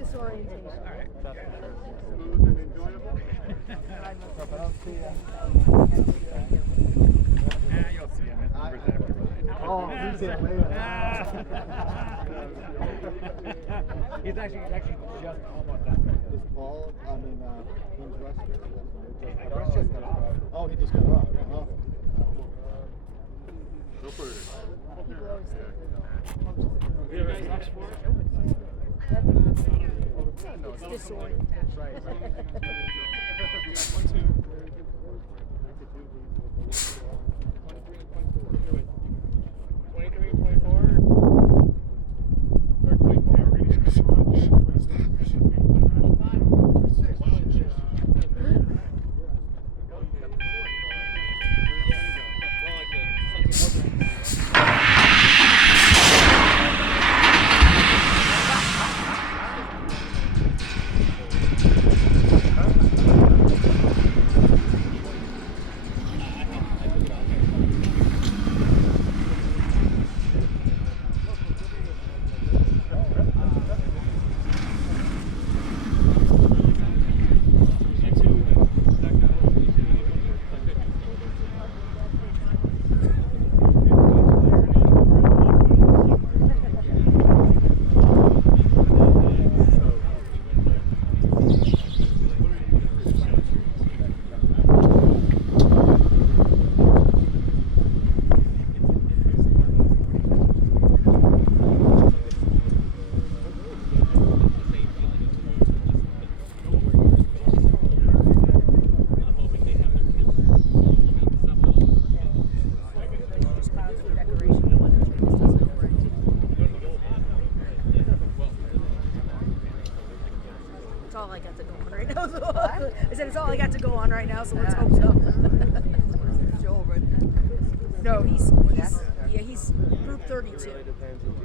disorientation. All right. Smooth and enjoyable. You'll see him. His number's after mine. Oh, he's there later. He's actually just almost that way. Is Paul, when's Russ? Russ just got off. Oh, he just got off. Oh. Go for it. People always think You have a flex for it? it's disorientation. Right. 1, 2. 23, 24. Or 24. It's all I got to go on right now. So I said it's all I got to go on right now, so let's hope so. Joel, right? No, he's group 32.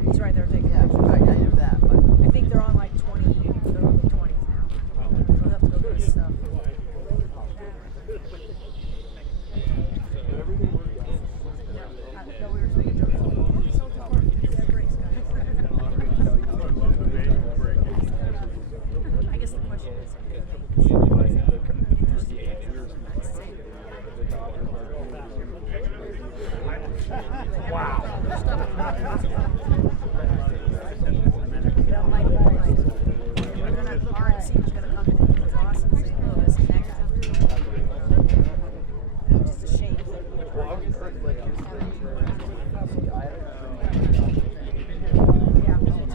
He's right there taking Yeah, right, I knew that.